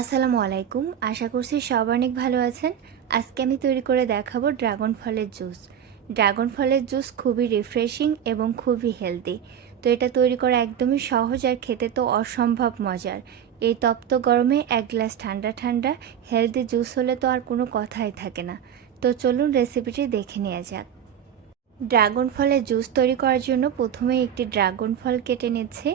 আসসালামু আলাইকুম। আশা করছি সব অনেক ভালো আছেন। আজকে আমি তৈরি করে দেখাবো ড্রাগন ফলের জুস। ড্রাগন ফলের জুস খুবই রিফ্রেশিং এবং খুবই হেলদি তো এটা তৈরি করা একদমই সহজ আর খেতে তো অসম্ভব মজার। এই তপ্ত গরমে এক গ্লাস ঠান্ডা ঠান্ডা হেলদি জুস হলে তো আর কোনো কথাই থাকে না। তো চলুন রেসিপিটি দেখে নেওয়া যাক। ড্রাগন ফলের জুস তৈরি করার জন্য প্রথমে একটি ড্রাগন ফল কেটে নিচ্ছে।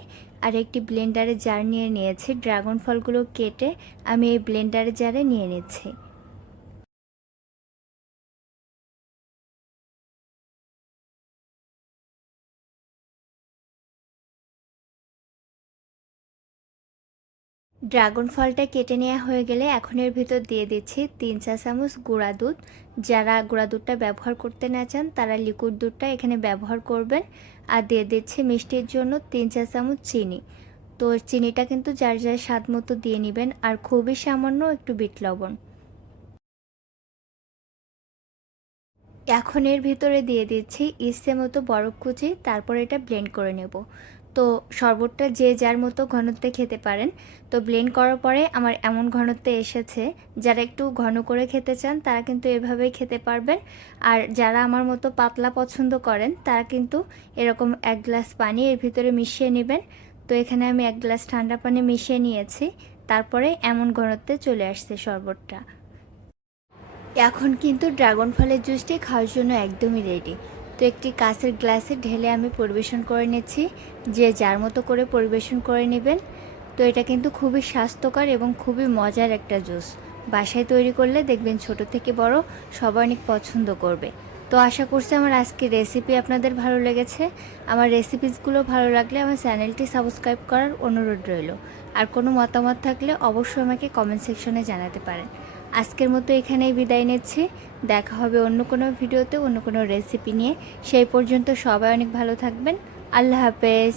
আর একটি ব্লেন্ডারের জার নিয়ে নিয়েছি। ড্রাগন ফলগুলো কেটে আমি এই ব্লেন্ডারের জারে নিয়ে নিচ্ছি। ড্রাগন ফলটা কেটে নেওয়া হয়ে গেলে এখন এর ভিতর দিয়ে দিচ্ছি তিন চা চামচ গুঁড়া দুধ। যারা গুঁড়া দুধটা ব্যবহার করতে না চান, তারা লিকুইড দুধটা এখানে ব্যবহার করবেন। আর দিয়ে দিচ্ছি মিষ্টির জন্য তিন চা চামচ চিনি। তো চিনিটা কিন্তু যার যার স্বাদ মতো দিয়ে নেবেন, আর খুবই সামান্য একটু বিট লবণ। এখন এর ভিতরে দিয়ে দিচ্ছি ইচ্ছে মতো বরফ কুচি, তারপর এটা ব্লেন্ড করে নেব। তো শরবতটা যে যার মতো ঘনত্বে খেতে পারেন। তো ব্লেন্ড করার পরে আমার এমন ঘনত্বে এসেছে, যারা একটু ঘন করে খেতে চান তারা কিন্তু এভাবেই খেতে পারবেন। আর যারা আমার মতো পাতলা পছন্দ করেন তারা কিন্তু এরকম এক গ্লাস পানি এর ভিতরে মিশিয়ে নেবেন। তো এখানে আমি এক গ্লাস ঠান্ডা পানি মিশিয়ে নিয়েছি, তারপরে এমন ঘনত্বে চলে আসছে শরবতটা। এখন কিন্তু ড্রাগন ফলের জুসটি খাওয়ার জন্য একদমই রেডি তো একটি কাঁচের গ্লাসে ঢেলে আমি পরিবেশন করে নিচ্ছি। যে যার মতো করে পরিবেশন করে নেবেন। তো এটা কিন্তু খুবই স্বাস্থ্যকর এবং খুবই মজার একটা জুস। বাসায় তৈরি করলে দেখবেন ছোট থেকে বড় সবাই অনেক পছন্দ করবে। তো আশা করছি আমার আজকের রেসিপি আপনাদের ভালো লেগেছে। আমার রেসিপিসগুলো ভালো লাগলে আমার চ্যানেলটি সাবস্ক্রাইব করার অনুরোধ রইল। আর কোনো মতামত থাকলে অবশ্যই আমাকে কমেন্ট সেকশনে জানাতে পারেন। আজকের মতো এখানেই বিদায় নিচ্ছি। দেখা হবে অন্য কোনো ভিডিওতে, অন্য কোনো রেসিপি নিয়ে। সেই পর্যন্ত সবাই অনেক ভালো থাকবেন। আল্লাহ হাফেজ।